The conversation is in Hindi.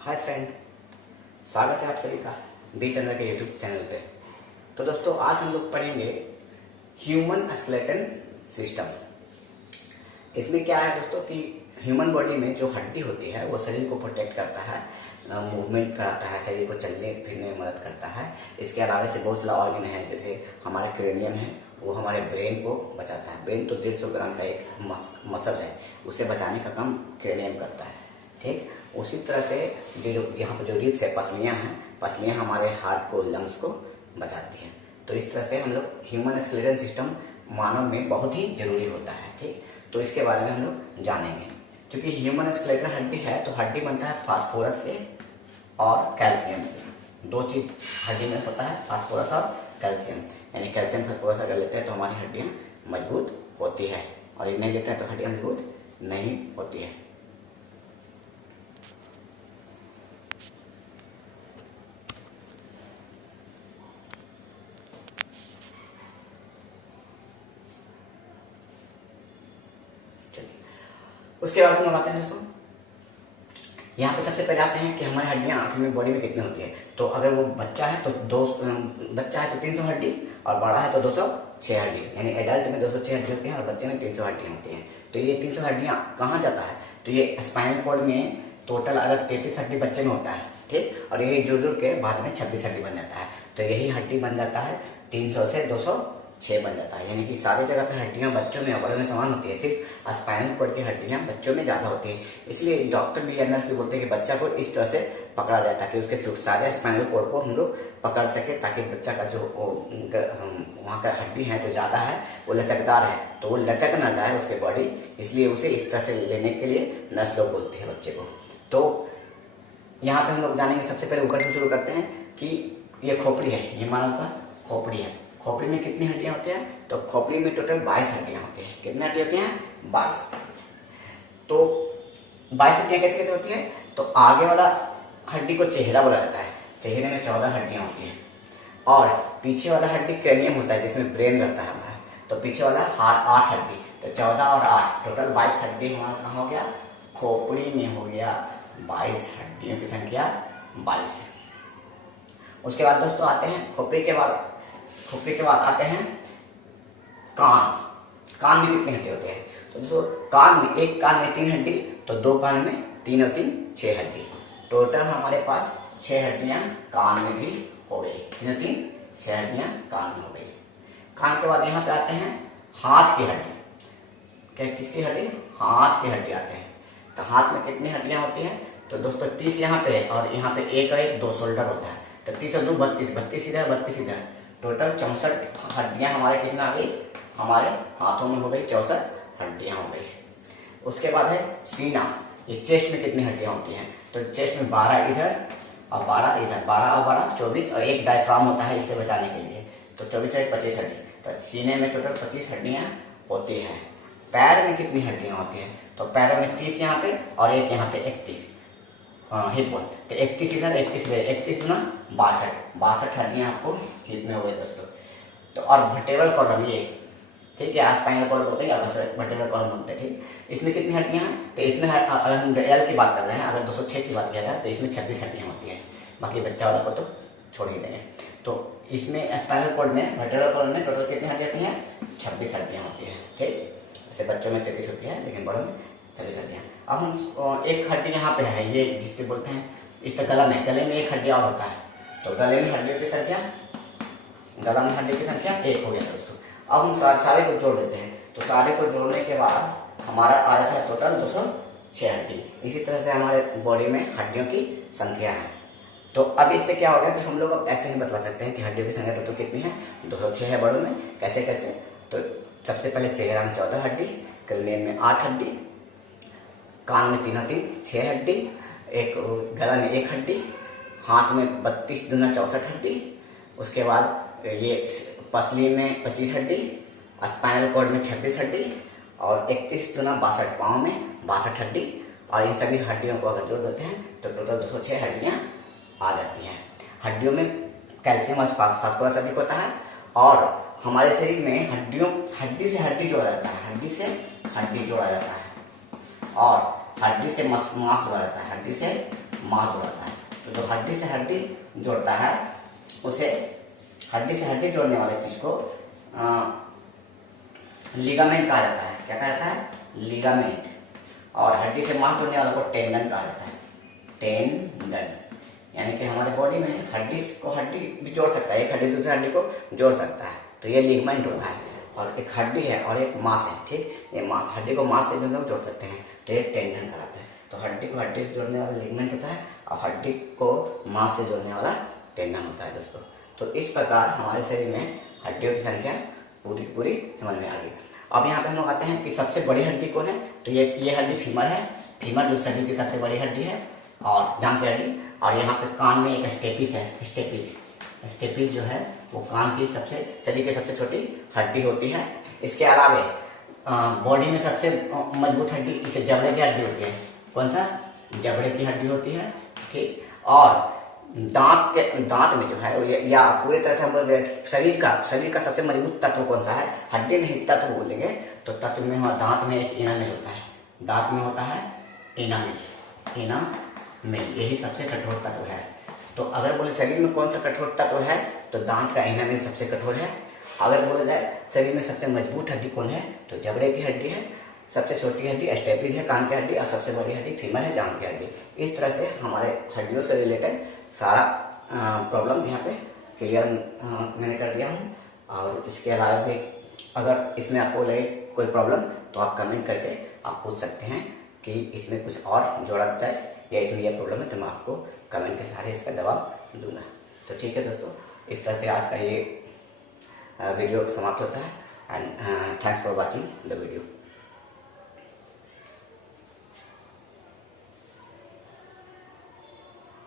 हाय फ्रेंड, स्वागत है आप सभी का बी चंद्र के यूट्यूब चैनल पे। तो दोस्तों, आज हम लोग पढ़ेंगे ह्यूमन स्केलेटन सिस्टम। इसमें क्या है दोस्तों कि ह्यूमन बॉडी में जो हड्डी होती है वो शरीर को प्रोटेक्ट करता है, मूवमेंट कराता है, शरीर को चलने फिरने में मदद करता है। इसके अलावा से बहुत सारा ऑर्गन है, जैसे हमारा क्रेनियम है, वो हमारे ब्रेन को बचाता है। ब्रेन तो 150 ग्राम का एक मसल है, उसे बचाने का काम क्रेनियम करता है। ठीक उसी तरह से जो यहाँ पर जो रिब्स है, पसलियाँ हैं, पसलियाँ हमारे हार्ट को, लंग्स को बचाती हैं। तो इस तरह से हम लोग ह्यूमन स्केलेटन सिस्टम मानव में बहुत ही जरूरी होता है। ठीक, तो इसके बारे में हम लोग जानेंगे। क्योंकि ह्यूमन स्केलेटन हड्डी है तो हड्डी बनता है फास्फोरस से और कैल्शियम से। दो चीज हड्डी में होता है, फास्फोरस और कैल्शियम। यानी कैल्शियम फास्फोरस अगर लेते हैं तो हमारी हड्डियाँ मजबूत होती है, और यदि नहीं लेते हैं तो हड्डियाँ मजबूत नहीं होती है। उसके बाद हम लोग आते हैं दोस्तों, यहाँ पे सबसे पहले आते हैं कि हमारी हड्डियाँ आखिर में बॉडी में कितनी होती है। तो अगर वो बच्चा है तो 300 हड्डी, और बड़ा है तो 206 हड्डी। यानी एडल्ट में 206 हड्डी होती हैं और बच्चे में 300 हड्डियाँ होती हैं। तो ये 300 हड्डियाँ कहाँ जाता है? तो ये स्पाइनल कॉर्ड में टोटल अगर 33 हड्डी बच्चे में होता है, ठीक, और यही जुड़ जुड़ के बाद में 26 हड्डी बन जाता है। तो यही हड्डी बन जाता है 300 से 206 बन जाता है। यानी कि सारी जगह पे हड्डियां बच्चों में और बड़ों में समान होती है, सिर्फ स्पाइनल कॉर्ड की हड्डियां बच्चों में ज्यादा होती है। इसलिए डॉक्टर भी नर्स भी बोलते हैं कि बच्चा को इस तरह से पकड़ा जाए ताकि उसके सारे स्पाइनल कॉर्ड को हम लोग पकड़ सके, ताकि बच्चा का जो वहाँ का हड्डी है जो ज्यादा है वो लचकदार है, तो वो लचक ना जाए उसके बॉडी, इसलिए उसे इस तरह से लेने के लिए नर्स लोग बोलते हैं बच्चे को। तो यहाँ पे हम लोग जानेंगे, सबसे पहले ऊपर से शुरू करते हैं कि ये खोपड़ी है, ये मानव का खोपड़ी है। खोपड़ी में कितनी हड्डियां होती हैं? तो खोपड़ी में टोटल 22 हड्डियां होती हैं। कितनी हड्डियां होती हैं? 22। तो 22 हड्डियां कैसे कैसे होती है? तो आगे वाला हड्डी को चेहरा बोला जाता है। चेहरे में 14 हड्डियां होती हैं, और पीछे वाला हड्डी क्रेनियम होता है जिसमें ब्रेन रहता है हमारा। तो पीछे वाला 8 हड्डी, तो 14 और 8 टोटल 22 हड्डी हमारा कहाँ हो गया? खोपड़ी में हो गया 22 हड्डियों की संख्या 22। उसके बाद दोस्तों आते हैं खोपड़ी के बाद आते हैं कान। कान में कितनी हड्डी होते हैं? तो दोस्तों कान में, एक कान में 3 हड्डी, तो 2 कान में 3 और 3 6 हड्डी। टोटल हमारे पास 6 हड्डियां कान में भी हो गई। 3 और 3 6 हड्डियां कान में हो गई। कान के बाद यहाँ पे आते हैं हाथ की हड्डी। क्या किसकी हड्डी? हाथ की हड्डी आते हैं। तो हाथ में कितनी हड्डियां होती हैं? तो दोस्तों 30 यहाँ पे, और यहाँ पे एक और एक 2 शोल्डर होता है। तो 30 और 2 32, 32 इधर 32 इधर, टोटल 64 हड्डियां हमारे किसमें आ गई? हमारे हाथों में हो गई 64 हड्डियां हो गई। उसके बाद है सीना। ये चेस्ट में कितनी हड्डियां होती हैं? तो चेस्ट में 12 इधर और 12 इधर, 12 और 12 24, और एक डायफ्राम होता है इसे बचाने के लिए। तो 24 और 25 हड्डी, तो सीने में टोटल 25 हड्डियां होती है। पैर में कितनी हड्डियां होती हैं? तो पैरों में 30 यहाँ पे और एक यहाँ पे 31, हिप बोन। तो 31 इधर 31 इधर, 31 गुना 62 हड्डियां आपको हिप में हो गई दोस्तों। तो और वर्टेब्रल कॉलम, ये ठीक है, स्पाइनल कॉर्ड बोलते हैं, वर्टेब्रल कॉलम बोलते हैं। ठीक, इसमें कितनी हड्डियां हैं? तो इसमें अगर हम एल की बात कर रहे हैं, अगर 206 की बात किया जाए तो इसमें 26 हड्डियां होती हैं। बाकी बच्चा वाला को तो छोड़ ही देंगे। तो इसमें स्पाइनल कॉर्ड में, वर्टेब्रल कॉलम में टोटल कितनी हड्डियां होती हैं? 26 हड्डियां होती हैं। ठीक, जैसे बच्चों में 33 होती है, लेकिन बड़ों में 26 हड्डियां। अब हम एक हड्डी यहाँ पे है, ये जिससे बोलते हैं, इस गला में, गले में एक हड्डी और होता है। तो गले में हड्डियों की संख्या, गला में हड्डी की संख्या 1 हो गया दोस्तों। अब हम सारे को जोड़ देते हैं। तो सारे को जोड़ने के बाद हमारा आ जाता है टोटल 206 हड्डी। इसी तरह से हमारे बॉडी में हड्डियों की संख्या है। तो अब इससे क्या होगा कि हम लोग अब ऐसे ही बता सकते हैं कि हड्डियों की संख्या टोटल कितनी है? 206 है बड़ों में। कैसे कैसे? तो सबसे पहले चेहरा में 14 हड्डी, क्रेनियम में 8 हड्डी, कान में 3 और 3 6 हड्डी, एक गला में 1 हड्डी, हाथ में 32 दूना 64 हड्डी। उसके बाद ये पसली में 25 हड्डी, स्पाइनल कॉर्ड में 26 हड्डी, और 31 दूना 62, पाँव में 62 हड्डी। और इन सभी हड्डियों को अगर जोड़ देते हैं तो टोटल 206 हड्डियां आ जाती हैं। हड्डियों में कैल्शियम और फास्फोरस अधिक होता है, और हमारे शरीर में हड्डी से हड्डी जोड़ा जाता है, हड्डी से हड्डी जोड़ा जाता है, और हड्डी से मांस जोड़ा जाता है, हड्डी से मांस जोड़ता है। तो जो हड्डी से हड्डी जोड़ता है उसे, हड्डी से हड्डी जोड़ने वाले चीज को लिगामेंट कहा जाता है। क्या कहा जाता है? लिगामेंट। और हड्डी से मांस जोड़ने वाले को टेंडन कहा जाता है। टेंडन। यानी कि हमारे बॉडी में हड्डी को हड्डी भी जोड़ सकता है, एक हड्डी दूसरी हड्डी को जोड़ सकता है, तो ये लिगामेंट होता है। और एक हड्डी है और एक मांस है, ठीक, ये मांस, हड्डी को मांस से भी हम लोग जोड़ सकते हैं, तो ये टेंडन कहलाता है। तो हड्डी को हड्डी से जोड़ने वाला लिगामेंट होता है और हड्डी को मांस से जोड़ने वाला टेंडन होता है दोस्तों। तो इस प्रकार हमारे शरीर में हड्डियों की संख्या पूरी की पूरी समझ में आ गई। अब यहाँ पे हम लोग आते हैं कि सबसे बड़ी हड्डी कौन है। तो ये हड्डी फीमर है। फीमर जो शरीर की सबसे बड़ी हड्डी है और जांघ की हड्डी। और यहाँ पे कान में एक स्टेपिस है, स्टेपिस जो है वो कान की शरीर की सबसे छोटी हड्डी होती है। इसके अलावे बॉडी में सबसे मजबूत हड्डी इसे जबड़े की हड्डी होती है। कौन सा? जबड़े की हड्डी होती है, ठीक। और दांत में जो है, या पूरी तरह से हम लोग शरीर का सबसे मजबूत तत्व कौन सा है? हड्डी नहीं, तत्व बोलेंगे तो तत्व में दांत में एक इनामेल होता है। दांत में होता है इनामेल, यही सबसे कठोर तत्व है। तो अगर बोले शरीर में कौन सा कठोर तत्व है, तो दांत का इनामेल सबसे कठोर है। अगर बोला जाए शरीर में सबसे मजबूत हड्डी कौन है, तो जबड़े की हड्डी है। सबसे छोटी हड्डी स्टेपिस है, कान की हड्डी। और सबसे बड़ी हड्डी फीमर है, जांघ की हड्डी। इस तरह से हमारे हड्डियों से रिलेटेड सारा प्रॉब्लम यहाँ पे क्लियर मैंने कर दिया हूँ। और इसके अलावा भी अगर इसमें आपको लगे कोई प्रॉब्लम तो आप कमेंट करके आप पूछ सकते हैं कि इसमें कुछ और जोड़ा जाए या इसमें यह प्रॉब्लम है, तो मैं आपको कमेंट के सहारे इसका जवाब दूंगा। तो ठीक है दोस्तों, इस तरह से आज का ये वीडियो समाप्त होता है। And thanks for watching the video.